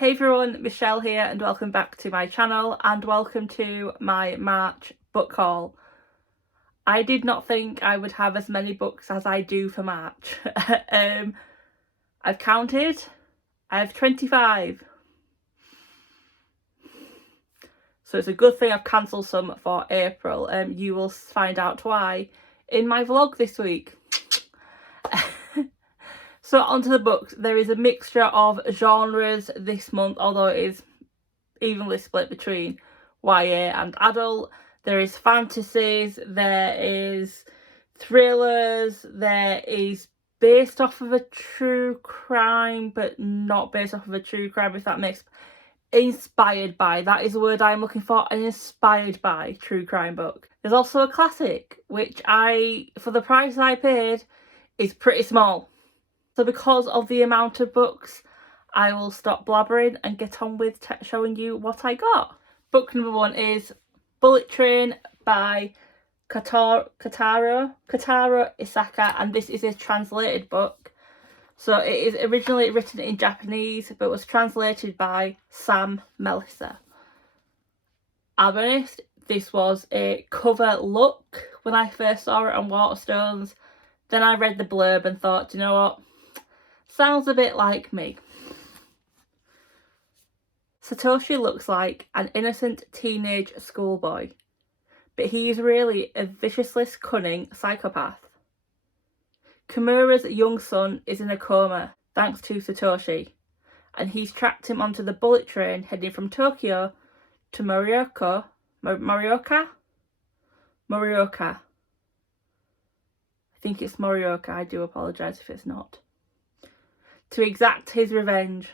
Hey everyone, Michelle here and welcome back to my channel and welcome to my March book haul. I did not think I would have as many books as I do for March. I've counted, I have 25. So it's a good thing I've cancelled some for April. You will find out why in my vlog this week. So onto the books. There is a mixture of genres this month, although it is evenly split between YA and adult. There is fantasies, there is thrillers, there is based off of a true crime but not based off of a true crime, if that makes inspired by, that is the word I'm looking for, an inspired by true crime book. There's also a classic, which for the price I paid, is pretty small. So because of the amount of books, I will stop blabbering and get on with showing you what I got. Book number 1 is Bullet Train by Kataro Isaka, and this is a translated book. So it is originally written in Japanese but was translated by Sam Melissa. I'll be honest, this was a cover look when I first saw it on Waterstones. Then I read the blurb and thought, you know what? Sounds a bit like me. Satoshi looks like an innocent teenage schoolboy, but he is really a viciously cunning psychopath. Kimura's young son is in a coma thanks to Satoshi, and he's tracked him onto the bullet train heading from Tokyo to Morioka. I think it's Morioka, I do apologise if it's not. To exact his revenge.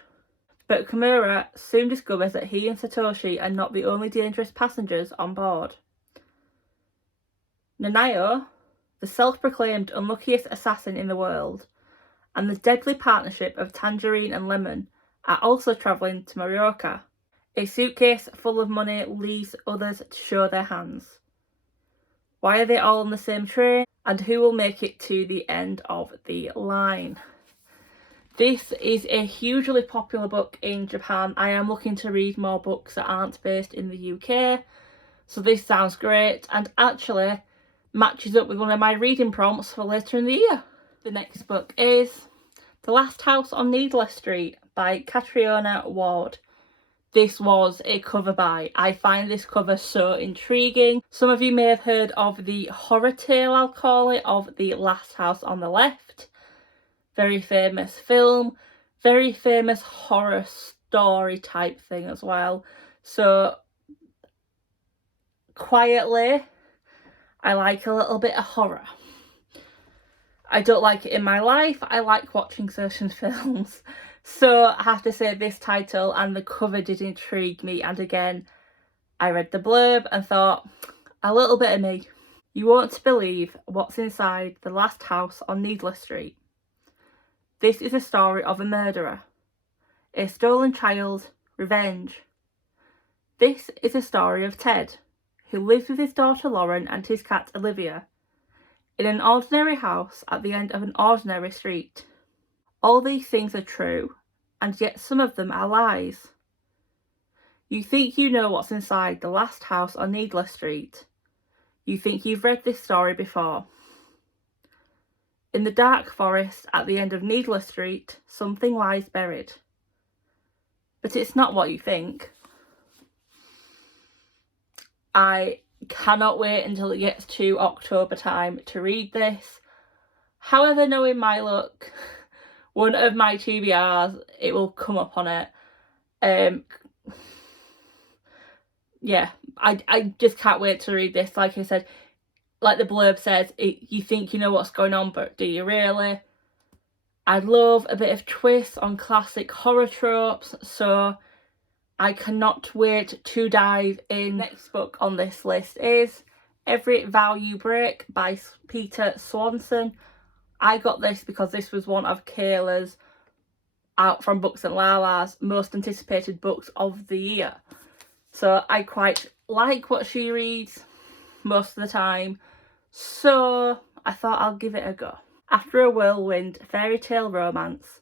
But Kimura soon discovers that he and Satoshi are not the only dangerous passengers on board. Nanayo, the self-proclaimed unluckiest assassin in the world, and the deadly partnership of Tangerine and Lemon are also travelling to Morioka. A suitcase full of money leaves others to show their hands. Why are they all on the same train? And who will make it to the end of the line? This is a hugely popular book in Japan. I am looking to read more books that aren't based in the UK, so this sounds great and actually matches up with one of my reading prompts for later in the year. The next book is The Last House on Needless Street by Catriona Ward. This was a cover buy. I find this cover so intriguing. Some of you may have heard of the horror tale, I'll call it, of The Last House on the Left. Very famous film, very famous horror story type thing as well. So quietly, I like a little bit of horror. I don't like it in my life, I like watching certain films. So I have to say this title and the cover did intrigue me, and again, I read the blurb and thought, a little bit of me. You won't believe what's inside the last house on Needless Street. This is a story of a murderer, a stolen child, revenge. This is a story of Ted, who lives with his daughter Lauren and his cat Olivia, in an ordinary house at the end of an ordinary street. All these things are true, and yet some of them are lies. You think you know what's inside the last house on Needless Street. You think you've read this story before. In the dark forest at the end of Needless Street, something lies buried. But it's not what you think. I cannot wait until it gets to October time to read this. However, knowing my luck, one of my TBRs, it will come up on it. Yeah, I just can't wait to read this. Like I said, like the blurb says, you think you know what's going on, but do you really? I love a bit of twist on classic horror tropes, so I cannot wait to dive in. Next book on this list is Every Vow You Break by Peter Swanson. I got this because this was one of Kayla's, out from Books and Lala's, most anticipated books of the year. So I quite like what she reads most of the time, so I thought I'll give it a go. After a whirlwind fairy tale romance,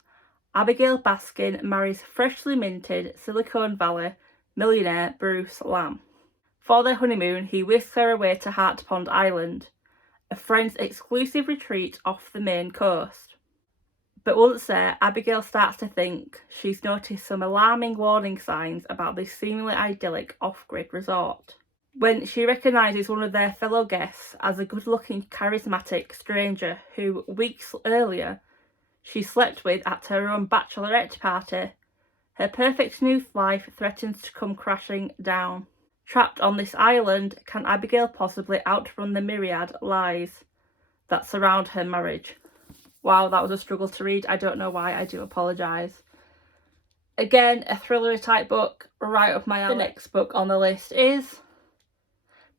Abigail Baskin marries freshly minted Silicon Valley millionaire Bruce Lamb. For their honeymoon, he whisks her away to Heart Pond Island, a friend's exclusive retreat off the Maine coast. But once there, Abigail starts to think she's noticed some alarming warning signs about this seemingly idyllic off-grid resort. When she recognises one of their fellow guests as a good-looking, charismatic stranger who, weeks earlier, she slept with at her own bachelorette party, her perfect new life threatens to come crashing down. Trapped on this island, can Abigail possibly outrun the myriad lies that surround her marriage? Wow, that was a struggle to read. I don't know why. I do apologise. Again, a thriller type book, right up my alley. The next book on the list is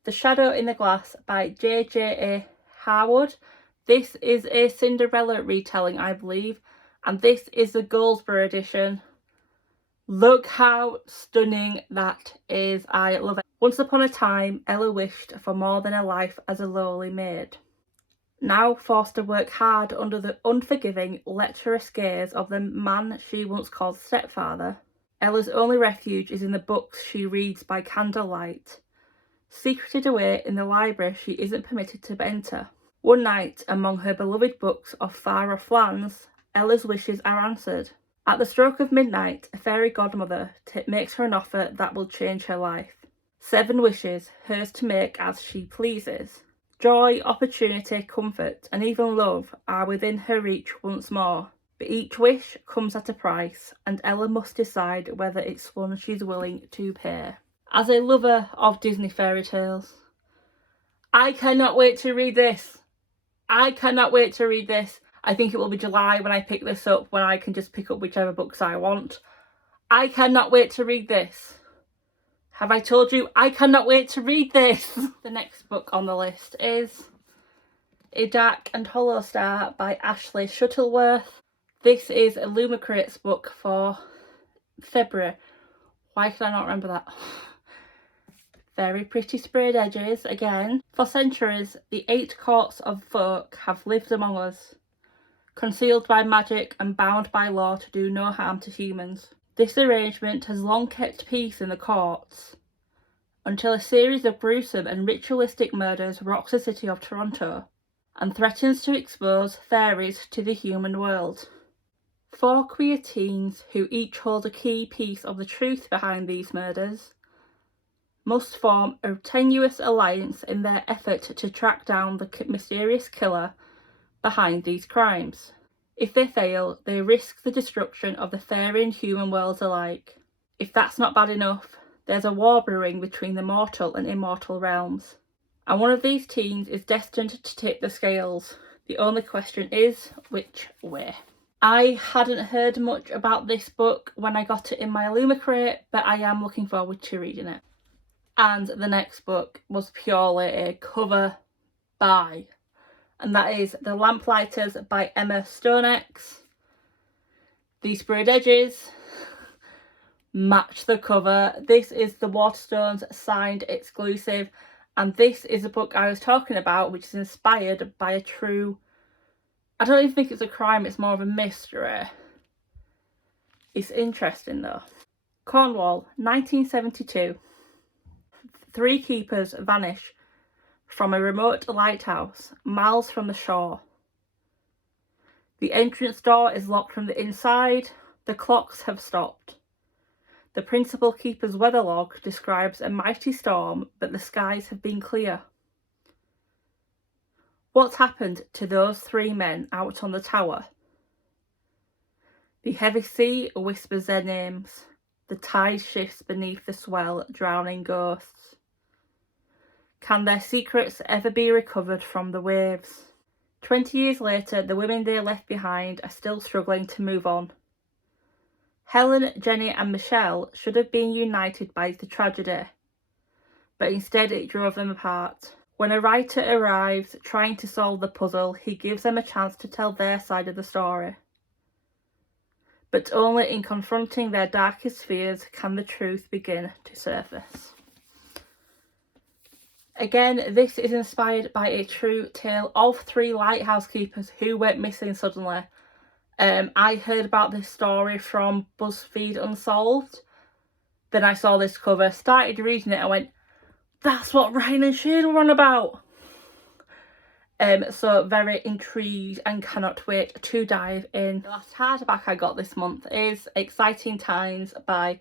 The Shadow in the Glass by J.J.A. Harwood. This is a Cinderella retelling, I believe, and this is the Goldsboro edition. Look how stunning that is. I love it. Once upon a time, Ella wished for more than a life as a lowly maid. Now forced to work hard under the unforgiving, lecherous gaze of the man she once called stepfather, Ella's only refuge is in the books she reads by candlelight, secreted away in the library she isn't permitted to enter. One night, among her beloved books of far-off lands, Ella's wishes are answered. At the stroke of midnight, a fairy godmother makes her an offer that will change her life. 7 wishes, hers to make as she pleases. Joy, opportunity, comfort, and even love are within her reach once more. But each wish comes at a price, and Ella must decide whether it's one she's willing to pay. As a lover of Disney fairy tales, I cannot wait to read this. I cannot wait to read this. I think it will be July when I pick this up, when I can just pick up whichever books I want. I cannot wait to read this. Have I told you? I cannot wait to read this. The next book on the list is A Dark and Hollow Star by Ashley Shuttleworth. This is a Lumacrates book for February. Why can I not remember that? Very pretty sprayed edges again. For centuries, the 8 courts of folk have lived among us, concealed by magic and bound by law to do no harm to humans. This arrangement has long kept peace in the courts, until a series of gruesome and ritualistic murders rocks the city of Toronto, and threatens to expose fairies to the human world. 4 queer teens, who each hold a key piece of the truth behind these murders, must form a tenuous alliance in their effort to track down the mysterious killer behind these crimes. If they fail, they risk the destruction of the fairy and human worlds alike. If that's not bad enough, there's a war brewing between the mortal and immortal realms, and one of these teens is destined to tip the scales. The only question is, which way? I hadn't heard much about this book when I got it in my Lumacrate, but I am looking forward to reading it. And the next book was purely a cover buy, and that is The Lamplighters by Emma Stonex. These sprayed edges match the cover. This is the Waterstones signed exclusive, and this is a book I was talking about, which is inspired by a true, I don't even think it's a crime, it's more of a mystery. It's interesting though. Cornwall, 1972. 3 keepers vanish from a remote lighthouse, miles from the shore. The entrance door is locked from the inside. The clocks have stopped. The principal keeper's weather log describes a mighty storm, but the skies have been clear. What's happened to those 3 men out on the tower? The heavy sea whispers their names. The tide shifts beneath the swell, drowning ghosts. Can their secrets ever be recovered from the waves? 20 years later, the women they left behind are still struggling to move on. Helen, Jenny and Michelle should have been united by the tragedy, but instead it drove them apart. When a writer arrives trying to solve the puzzle, he gives them a chance to tell their side of the story. But only in confronting their darkest fears can the truth begin to surface. Again, this is inspired by a true tale of 3 lighthouse keepers who went missing suddenly, I heard about this story from BuzzFeed Unsolved. Then I saw this cover, started reading it, and went, that's what Ryan and Shane were on about. So very intrigued and cannot wait to dive in. The last hardback I got this month is Exciting Times by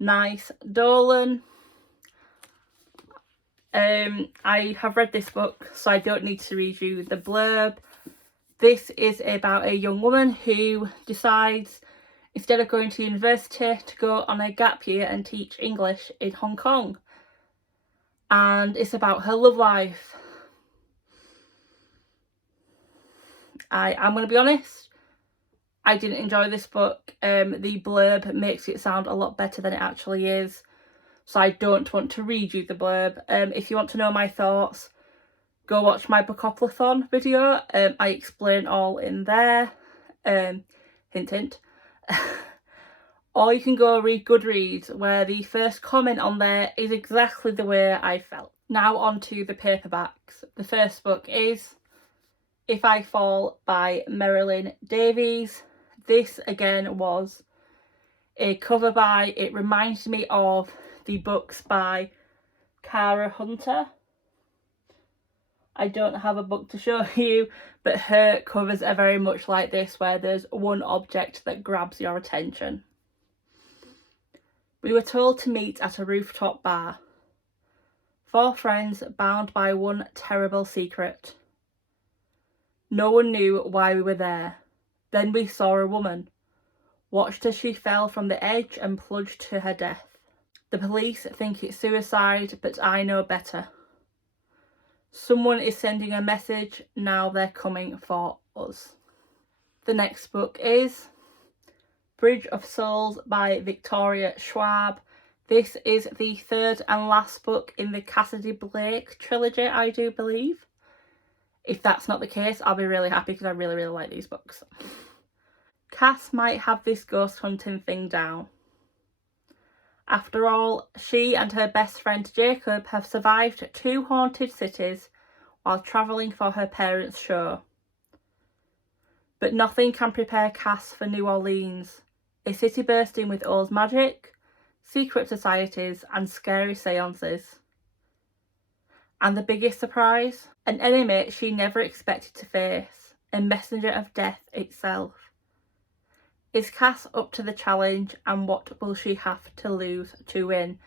Nice Dolan. I have read this book, so I don't need to read you the blurb. This is about a young woman who decides, instead of going to university, to go on a gap year and teach English in Hong Kong. And it's about her love life. I'm going to be honest, I didn't enjoy this book. The blurb makes it sound a lot better than it actually is, so I don't want to read you the blurb. If you want to know my thoughts, go watch my Bookathon video. I explain all in there. Hint hint. Or you can go read Goodreads, where the first comment on there is exactly the way I felt. Now on to the paperbacks. The first book is If I Fall by Marilyn Davies. This again was a cover by, it reminds me of the books by Cara Hunter. I don't have a book to show you, but her covers are very much like this, where there's one object that grabs your attention. We were told to meet at a rooftop bar. 4 friends bound by one terrible secret. No one knew why we were there. Then we saw a woman, watched as she fell from the edge and plunged to her death. The police think it's suicide, but I know better. Someone is sending a message, now they're coming for us. The next book is Bridge of Souls by Victoria Schwab. This is the third and last book in the Cassidy Blake trilogy, I do believe. If that's not the case, I'll be really happy, because I really, really like these books. Cass might have this ghost hunting thing down. After all, she and her best friend Jacob have survived 2 haunted cities while travelling for her parents' show. But nothing can prepare Cass for New Orleans, a city bursting with old magic, secret societies and scary seances. And the biggest surprise? An enemy she never expected to face, a messenger of death itself. Is Cass up to the challenge, and what will she have to lose to win?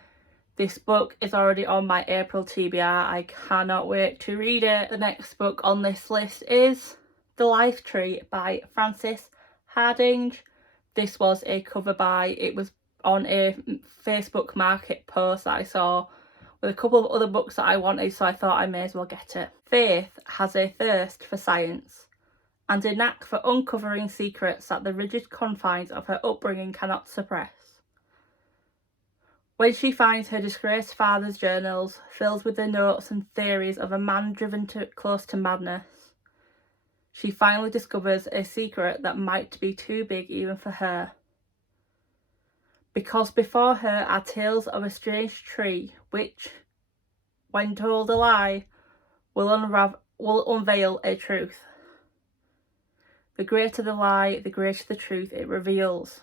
This book is already on my April TBR. I cannot wait to read it. The next book on this list is The Life Tree by Frances Hardinge. This was a cover by, it was on a Facebook Market post that I saw with a couple of other books that I wanted, so I thought I may as well get it. Faith has a thirst for science and a knack for uncovering secrets that the rigid confines of her upbringing cannot suppress. When she finds her disgraced father's journals filled with the notes and theories of a man driven close to madness, she finally discovers a secret that might be too big even for her. Because before her are tales of a strange tree which, when told a lie, will unveil a truth. The greater the lie, the greater the truth it reveals.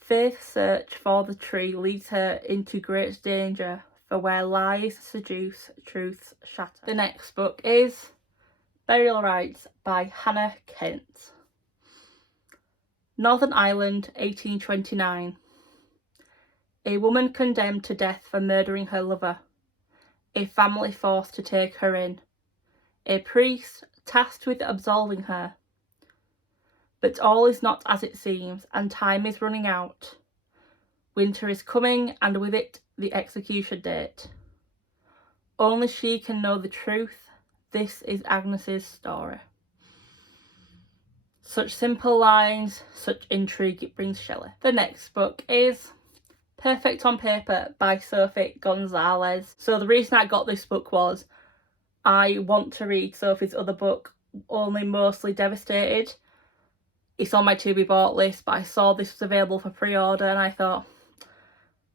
Faith's search for the tree leads her into great danger, for where lies seduce, truths shatter. The next book is Burial Rites by Hannah Kent. Northern Ireland, 1829. A woman condemned to death for murdering her lover. A family forced to take her in. A priest tasked with absolving her. But all is not as it seems, and time is running out. Winter is coming, and with it the execution date. Only she can know the truth. This is Agnes's story. Such simple lines, such intrigue, it brings Shelley. The next book is Perfect on Paper by Sophie Gonzalez. So the reason I got this book was I want to read Sophie's other book, Only Mostly Devastated. It's on my to be bought list, but I saw this was available for pre-order and I thought,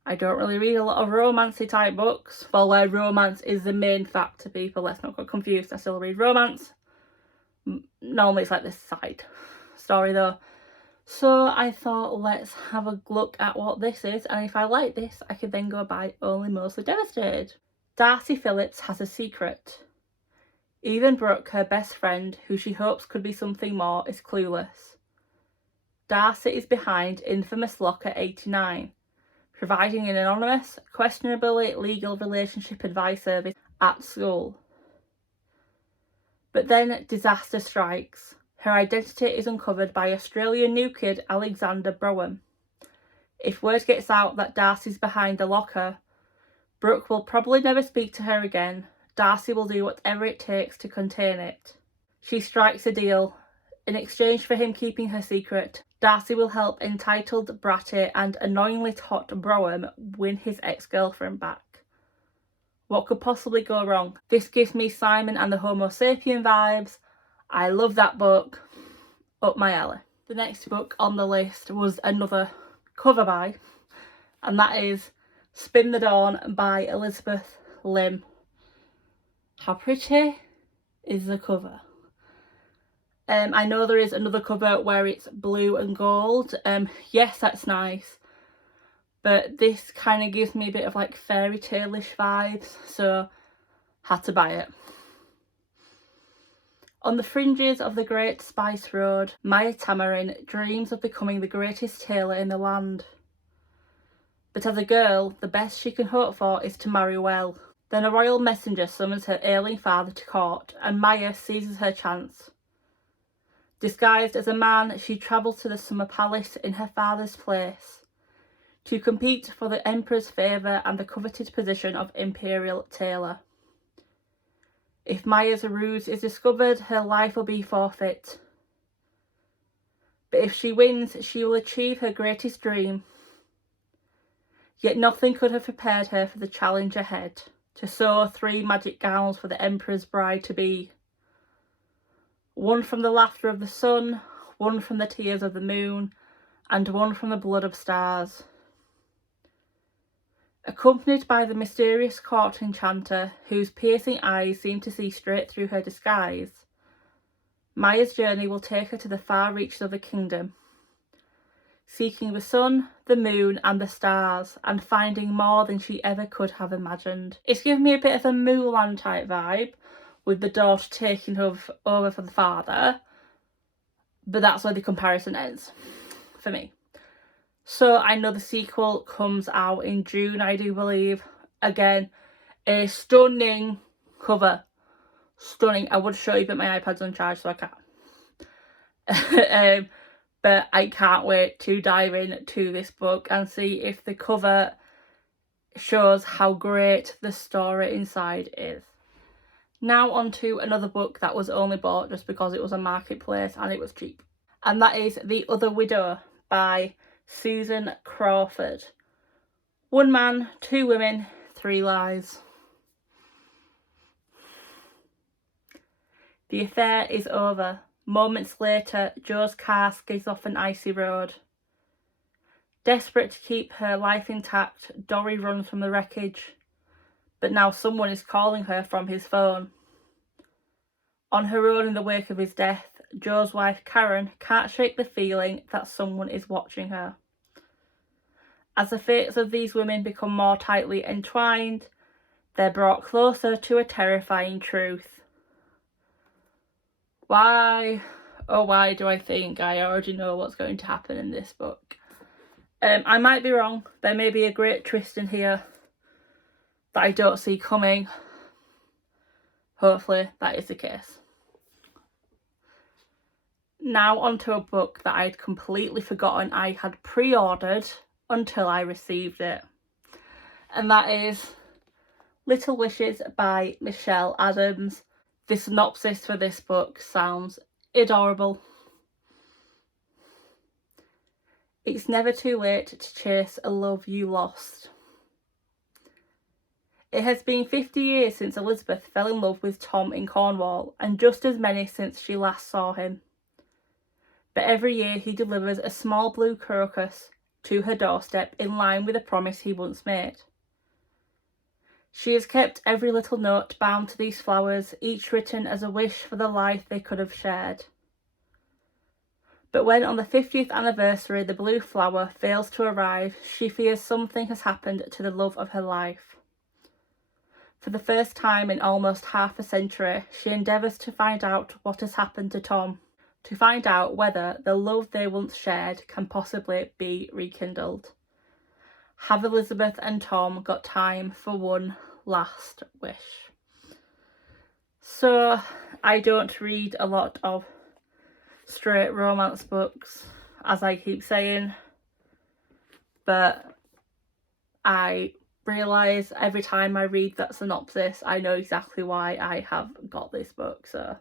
I don't really read a lot of romancy type books. Well, where romance is the main factor, people, let's not get confused. I still read romance. Normally it's like this side story though. So I thought, let's have a look at what this is, and if I like this, I can then go buy Only Mostly Devastated. Darcy Phillips has a secret. Even Brooke, her best friend, who she hopes could be something more, is clueless. Darcy is behind infamous Locker 89, providing an anonymous, questionably legal relationship advice service at school. But then disaster strikes. Her identity is uncovered by Australian new kid Alexander Brougham. If word gets out that Darcy's behind the locker, Brooke will probably never speak to her again. Darcy will do whatever it takes to contain it. She strikes a deal. In exchange for him keeping her secret, Darcy will help entitled, bratty and annoyingly hot Brougham win his ex-girlfriend back. What could possibly go wrong? This gives me Simon and the Homo sapien vibes. I love that book. Up my alley. The next book on the list was another cover by, and that is Spin the Dawn by Elizabeth Lim. How pretty is the cover? I know there is another cover where it's blue and gold. Yes, that's nice. But this kind of gives me a bit of like fairy tale-ish vibes, so had to buy it. On the fringes of the Great Spice Road, Maya Tamarin dreams of becoming the greatest tailor in the land. But as a girl, the best she can hope for is to marry well. Then a royal messenger summons her ailing father to court, and Maya seizes her chance. Disguised as a man, she travels to the summer palace in her father's place to compete for the emperor's favour and the coveted position of imperial tailor. If Maya's ruse is discovered, her life will be forfeit. But if she wins, she will achieve her greatest dream. Yet nothing could have prepared her for the challenge ahead, to sew 3 magic gowns for the emperor's bride-to-be. One from the laughter of the sun, one from the tears of the moon, and one from the blood of stars. Accompanied by the mysterious court enchanter, whose piercing eyes seem to see straight through her disguise, Maya's journey will take her to the far reaches of the kingdom, seeking the sun, the moon and the stars, and finding more than she ever could have imagined. It's given me a bit of a Mulan type vibe, with the daughter taking over for the father, but that's where the comparison ends, for me. So I know the sequel comes out in June, I do believe. Again, a stunning cover. Stunning. I would show you, but my iPad's on charge, so I can't. But I can't wait to dive into this book and see if the cover shows how great the story inside is. Now on to another book that was only bought just because it was a marketplace and it was cheap. And that is The Other Widow by Susan Crawford. 1 man, 2 women, 3 lies. The affair is over. Moments later, Jo's car skids off an icy road. Desperate to keep her life intact, Dory runs from the wreckage. But now someone is calling her from his phone. On her own in the wake of his death, Jo's wife Karen can't shake the feeling that someone is watching her. As the fates of these women become more tightly entwined, they're brought closer to a terrifying truth. Why, oh why do I think I already know what's going to happen in this book? I might be wrong. There may be a great twist in here that I don't see coming. Hopefully that is the case. Now onto a book that I'd completely forgotten I had pre-ordered until I received it. And that is Little Wishes by Michelle Adams. The synopsis for this book sounds adorable. It's never too late to chase a love you lost. It has been 50 years since Elizabeth fell in love with Tom in Cornwall, and just as many since she last saw him. But every year he delivers a small blue crocus to her doorstep in line with a promise he once made. She has kept every little note bound to these flowers, each written as a wish for the life they could have shared. But when on the 50th anniversary the blue flower fails to arrive, she fears something has happened to the love of her life. For the first time in almost half a century, she endeavours to find out what has happened to Tom, to find out whether the love they once shared can possibly be rekindled. Have Elizabeth and Tom got time for one last wish? So, I don't read a lot of straight romance books, as I keep saying, but I realise every time I read that synopsis, I know exactly why I have got this book. So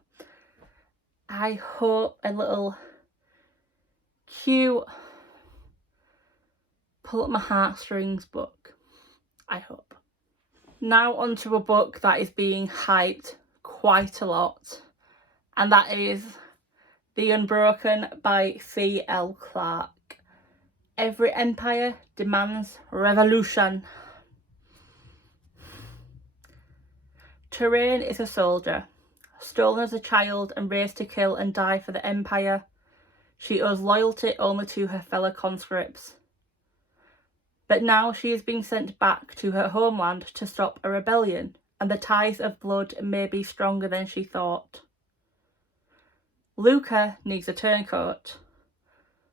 I hope a little cute, pull up my heartstrings book. I hope. Now onto a book that is being hyped quite a lot, and that is The Unbroken by C.L. Clarke. Every empire demands revolution. Terrain is a soldier, stolen as a child and raised to kill and die for the empire. She owes loyalty only to her fellow conscripts. But now she is being sent back to her homeland to stop a rebellion, and the ties of blood may be stronger than she thought. Luca needs a turncoat,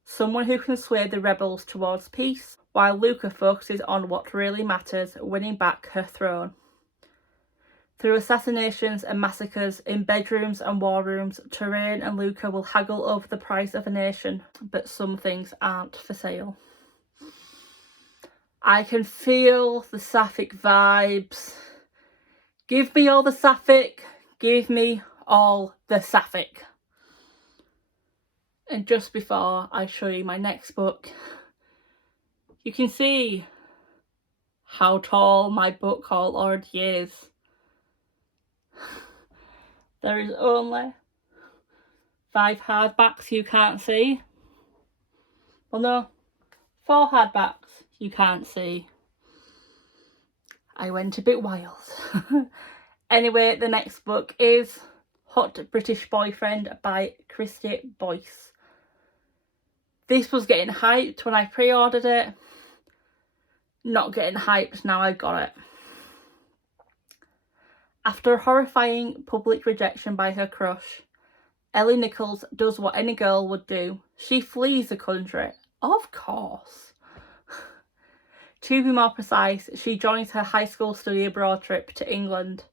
someone who can sway the rebels towards peace, while Luca focuses on what really matters, winning back her throne. Through assassinations and massacres in bedrooms and war rooms, Terrain and Luca will haggle over the price of a nation, but some things aren't for sale. I can feel the sapphic vibes. Give me all the sapphic, give me all the sapphic. And just before I show you my next book, you can see how tall my book haul already is. There is only 5 hardbacks you can't see. Well, no, 4 hardbacks you can't see. I went a bit wild. Anyway, the next book is Hot British Boyfriend by Christy Boyce. This was getting hyped when I pre-ordered it. Not getting hyped now I got it. After a horrifying public rejection by her crush, Ellie Nichols does what any girl would do. She flees the country. Of course. To be more precise, she joins her high school study abroad trip to England.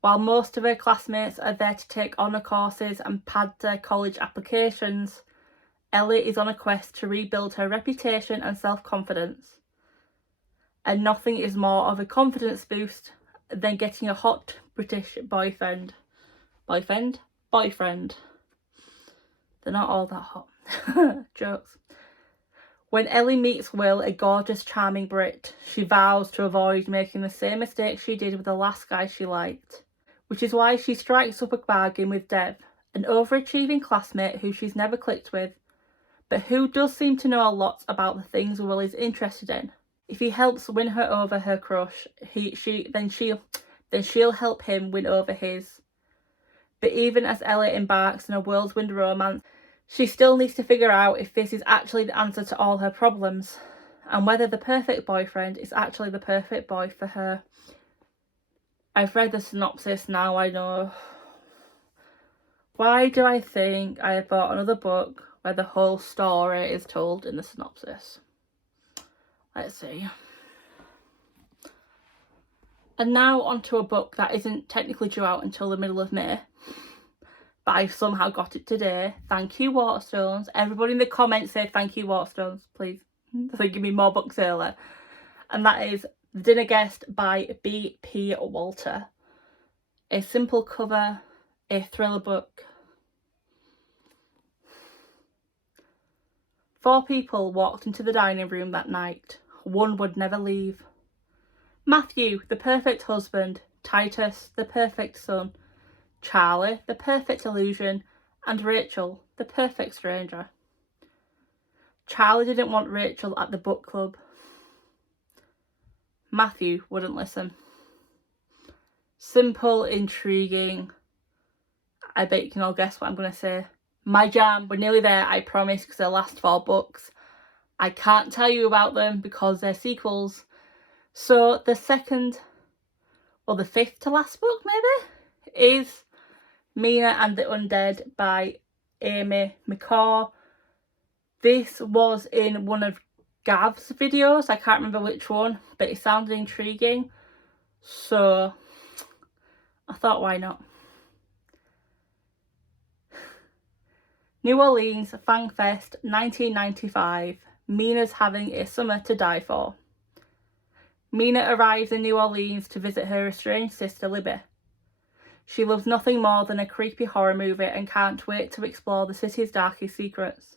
While most of her classmates are there to take honour courses and pad their college applications, Ellie is on a quest to rebuild her reputation and self-confidence. And nothing is more of a confidence boost than getting a hot British boyfriend. Boyfriend. They're not all that hot. Jokes. When Ellie meets Will, a gorgeous, charming Brit, she vows to avoid making the same mistake she did with the last guy she liked, which is why she strikes up a bargain with Dev, an overachieving classmate who she's never clicked with, but who does seem to know a lot about the things Will is interested in. If he helps win her over her crush, then she'll help him win over his. But even as Ellie embarks on a whirlwind romance, she still needs to figure out if this is actually the answer to all her problems, and whether the perfect boyfriend is actually the perfect boy for her. I've read the synopsis, now I know. Why do I think I have bought another book where the whole story is told in the synopsis? Let's see. And now onto a book that isn't technically due out until the middle of May, but I've somehow got it today. Thank you, Waterstones. Everybody in the comments say thank you, Waterstones, please. So give me more books earlier. And that is The Dinner Guest by B.P. Walter. A simple cover, a thriller book. 4 people walked into the dining room that night. One would never leave. Matthew, the perfect husband. Titus, the perfect son. Charlie, the perfect illusion. And Rachel, the perfect stranger. Charlie didn't want Rachel at the book club. Matthew wouldn't listen. Simple, intriguing. I bet you can all guess what I'm going to say. My jam. We're nearly there, I promise, because they're the last 4 books. I can't tell you about them because they're sequels. So the the 5th to last book maybe, is Mina and the Undead by Amy McCaw. This was in one of Gav's videos, I can't remember which one, but it sounded intriguing, so I thought why not. New Orleans Fangfest 1995. Mina's having a summer to die for. Mina arrives in New Orleans to visit her estranged sister Libby. She loves nothing more than a creepy horror movie and can't wait to explore the city's darkest secrets.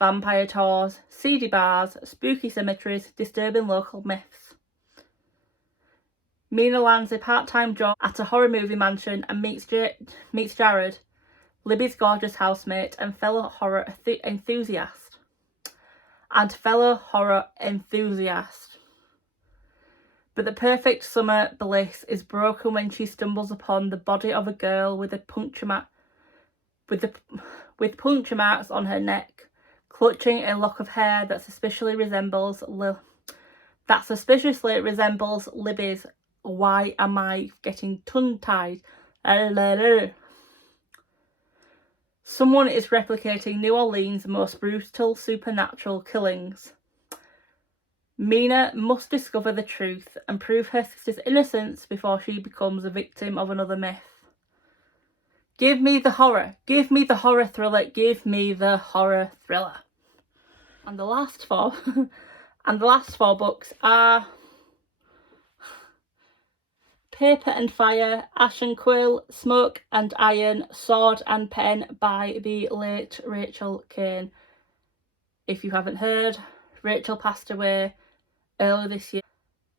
Vampire tours, seedy bars, spooky cemeteries, disturbing local myths. Mina lands a part-time job at a horror movie mansion and meets Jared, Libby's gorgeous housemate and fellow horror enthusiast. But the perfect summer bliss is broken when she stumbles upon the body of a girl with puncture marks on her neck, clutching a lock of hair that suspiciously resembles Libby's. Why am I getting tongue-tied? Someone is replicating New Orleans' most brutal supernatural killings. Mina must discover the truth and prove her sister's innocence before she becomes a victim of another myth. Give me the horror. Give me the horror thriller. Give me the horror thriller. And the last 4 books are Paper and Fire, Ash and Quill, Smoke and Iron, Sword and Pen by the late Rachel Caine. If you haven't heard, Rachel passed away earlier this year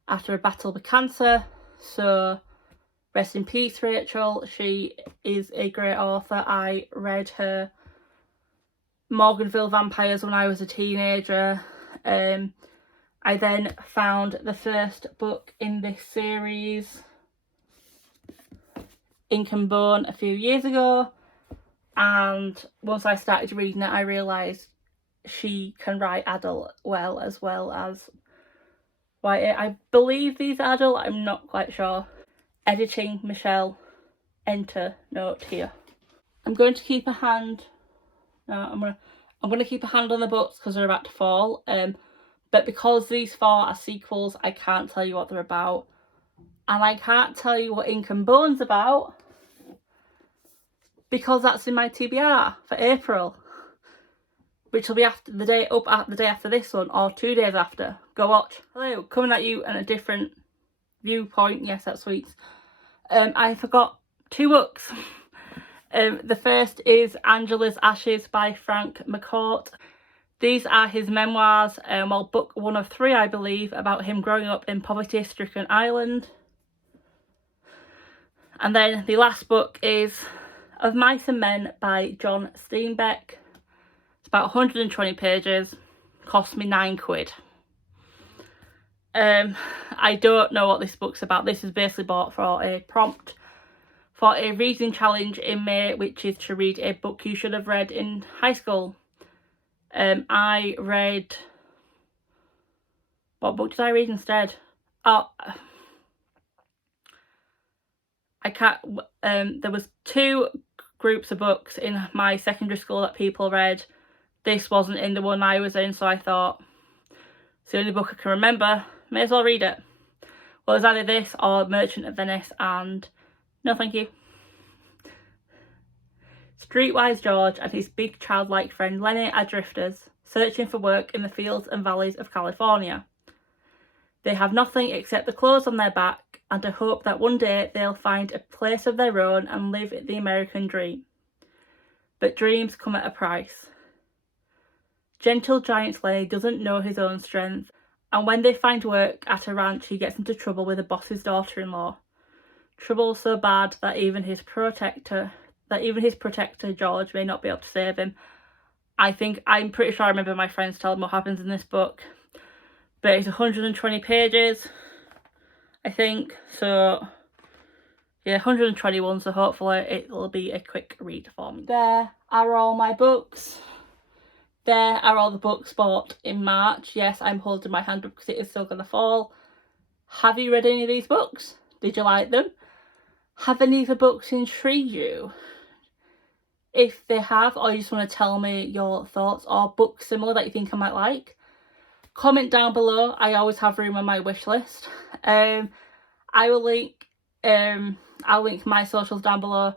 after a battle with cancer, so rest in peace, Rachel. She is a great author. I read her Morganville Vampires when I was a teenager. I then found the first book in this series, Incanborn, a few years ago, and once I started reading it I realised she can write adult well as YA. I believe these are adult, I'm not quite sure. Editing Michelle, enter note here. I'm going to keep a hand I'm going to keep a hand on the books because they're about to fall, but because these 4 are sequels I can't tell you what they're about, and I can't tell you what Incanborn's about because that's in my TBR for April, which will be the day after this one, or 2 days after. Go watch. Hello, coming at you in a different viewpoint. Yes, that's sweet. I forgot 2 books. The first is Angela's Ashes by Frank McCourt. These are his memoirs, book 1 of 3, I believe, about him growing up in poverty-stricken Ireland. And then the last book is Of Mice and Men by John Steinbeck. It's about 120 pages, cost me £9. I don't know what this book's about. This is basically bought for a prompt for a reading challenge in May, which is to read a book you should have read in high school. I read... What book did I read instead? Oh, I can't... there was 2 groups of books in my secondary school that people read. This wasn't in the one I was in, so I thought, it's the only book I can remember, may as well read it. Well, it's either this or Merchant of Venice, and no thank you. Streetwise George and his big childlike friend Lenny are drifters, searching for work in the fields and valleys of California. They have nothing except the clothes on their back and a hope that one day they'll find a place of their own and live the American dream. But dreams come at a price. Gentle giant Lenny doesn't know his own strength, and when they find work at a ranch he gets into trouble with the boss's daughter-in-law. Trouble so bad that even his protector George may not be able to save him. I'm pretty sure I remember my friends telling me what happens in this book, but it's 120 pages, I think, so yeah, 121, so hopefully it will be a quick read for me. There are all my books. There are all the books bought in March. Yes, I'm holding my hand up because it is still going to fall. Have you read any of these books? Did you like them? Have any of the books intrigued you? If they have, or you just want to tell me your thoughts, or books similar that you think I might like, comment down below. I always have room on my wish list. I will link I'll link my socials down below.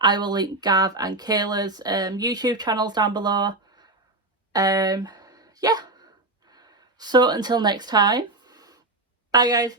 I will link Gav and Kayla's YouTube channels down below. Yeah. So until next time, bye guys.